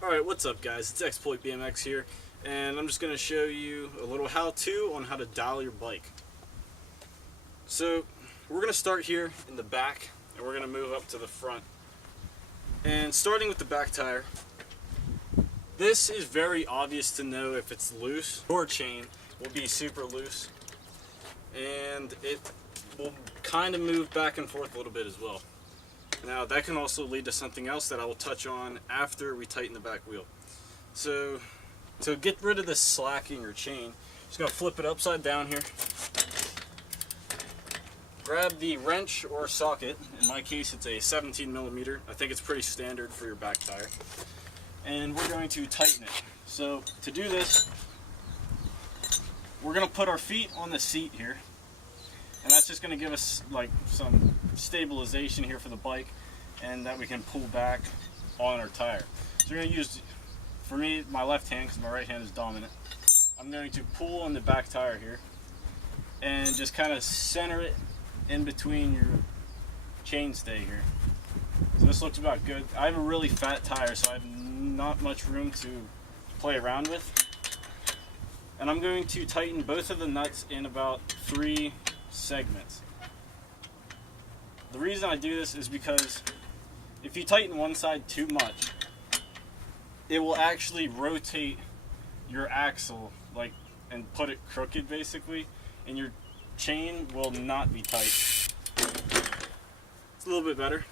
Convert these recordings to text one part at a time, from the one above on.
Alright, what's up guys? It's Exploit BMX here, and I'm just going to show you a little how-to on how to dial your bike. So, we're going to start here in the back, and we're going to move up to the front. And starting with the back tire, this is very obvious to know if it's loose. Your chain will be super loose, and it will kind of move back and forth a little bit as well. Now that can also lead to something else that I will touch on after we tighten the back wheel. So to get rid of this slack in your chain, just going to flip it upside down here. Grab the wrench or socket. In my case it's a 17 millimeter. I think it's pretty standard for your back tire. And we're going to tighten it. So to do this, we're going to put our feet on the seat here. And that's just going to give us like some stabilization here for the bike, and that we can pull back on our tire. So we're going to use, for me, my left hand because my right hand is dominant. I'm going to pull on the back tire here and just kind of center it in between your chainstay here. So this looks about good. I have a really fat tire, so I have not much room to play around with. And I'm going to tighten both of the nuts in about 3 segments. The reason I do this is because if you tighten one side too much, it will actually rotate your axle and put it crooked basically, and your chain will not be tight. It's a little bit better.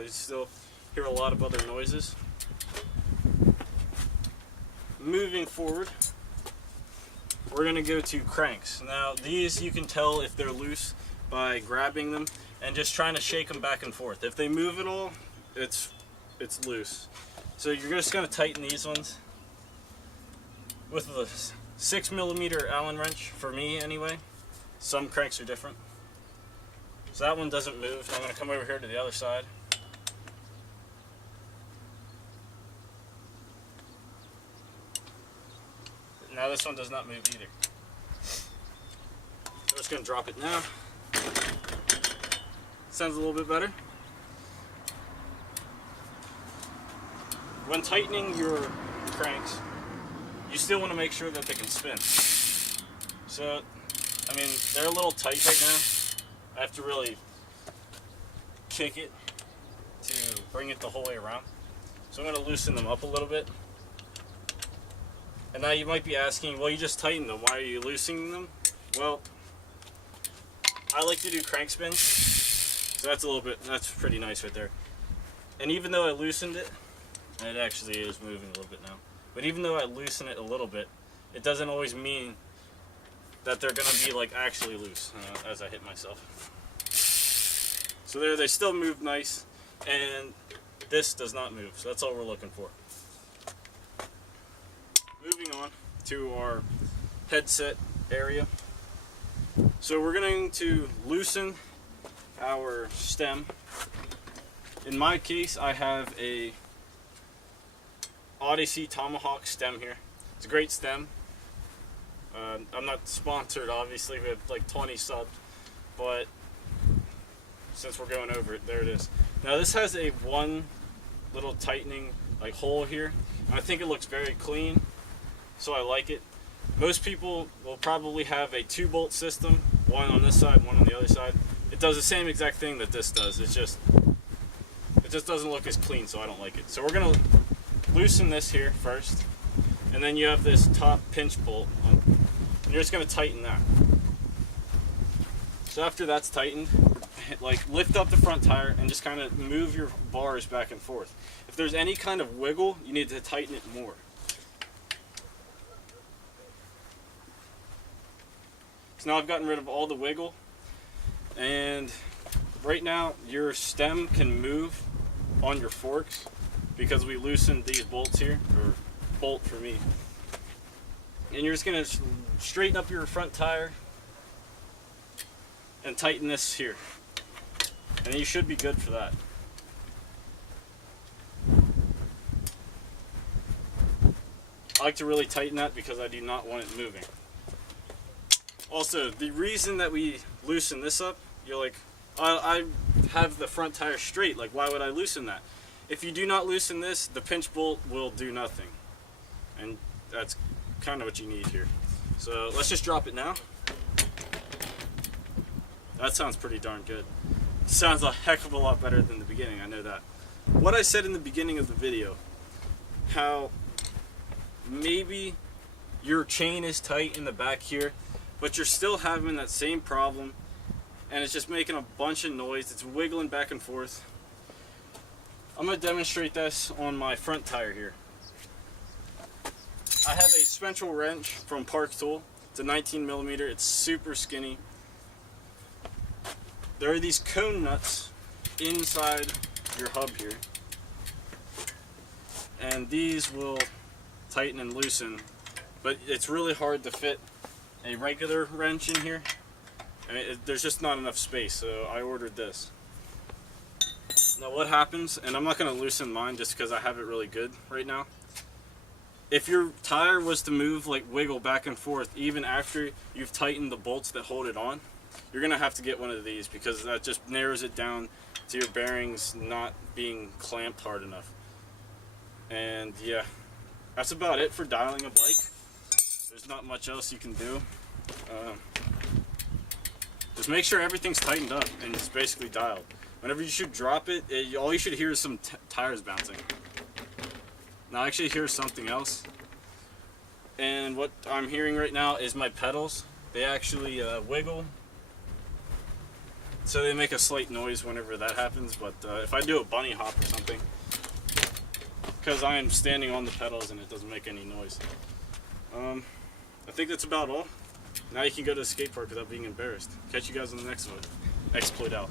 You still hear a lot of other noises. Moving forward, we're going to go to cranks. Now these you can tell if they're loose by grabbing them and just trying to shake them back and forth. If they move at all, it's loose. So you're just going to tighten these ones with a 6 millimeter Allen wrench, for me anyway. Some cranks are different. So that one doesn't move. I'm going to come over here to the other side. Now this one does not move either. I'm just going to drop it now. Sounds a little bit better. When tightening your cranks, you still want to make sure that they can spin. So, I mean, they're a little tight right now. I have to really kick it to bring it the whole way around. So I'm going to loosen them up a little bit. And now you might be asking, well, you just tightened them. Why are you loosening them? Well, I like to do crank spins. So that's pretty nice right there. And even though I loosened it, and it actually is moving a little bit now, but even though I loosen it a little bit, it doesn't always mean that they're going to be like actually loose, as I hit myself. So there, they still move nice, and this does not move. So that's all we're looking for. Moving on to our headset area. So we're going to loosen our stem. In my case, I have a Odyssey Tomahawk stem here. It's a great stem. I'm not sponsored, obviously. We have like 20 subs, but since we're going over it, there it is. Now this has a one little tightening hole here. I think it looks very clean, so I like it. Most people will probably have a 2-bolt system, one on this side, one on the other side. It does the same exact thing that this does. It just doesn't look as clean, so I don't like it. So we're gonna loosen this here first, and then you have this top pinch bolt on, and you're just gonna tighten that. So after that's tightened, lift up the front tire and just kind of move your bars back and forth. If there's any kind of wiggle, you need to tighten it more. So now I've gotten rid of all the wiggle, and right now your stem can move on your forks because we loosened these bolts here, or bolt for me. And you're just going to straighten up your front tire and tighten this here. And you should be good for that. I like to really tighten that because I do not want it moving. Also, the reason that we loosen this up, you're like, I have the front tire straight, like why would I loosen that? If you do not loosen this, the pinch bolt will do nothing. And that's kind of what you need here. So let's just drop it now. That sounds pretty darn good. Sounds a heck of a lot better than the beginning, I know that. What I said in the beginning of the video, how maybe your chain is tight in the back here, but you're still having that same problem, and it's just making a bunch of noise. It's wiggling back and forth. I'm going to demonstrate this on my front tire here. I have a Spectral wrench from Park Tool. It's a 19 millimeter. It's super skinny. There are these cone nuts inside your hub here, and these will tighten and loosen, but it's really hard to fit a regular wrench in here. I mean, there's just not enough space, so I ordered this. Now what happens, and I'm not going to loosen mine just because I have it really good right now. If your tire was to move, like wiggle back and forth, even after you've tightened the bolts that hold it on, you're going to have to get one of these, because that just narrows it down to your bearings not being clamped hard enough. And yeah, that's about it for dialing a bike. There's not much else you can do. Just make sure everything's tightened up and it's basically dialed. Whenever you should drop it, all you should hear is some tires bouncing. Now I actually hear something else. And what I'm hearing right now is my pedals. They actually wiggle. So they make a slight noise whenever that happens, but if I do a bunny hop or something, because I am standing on the pedals and it doesn't make any noise. I think that's about all. Now you can go to the skate park without being embarrassed. Catch you guys on the next one. Exploit out.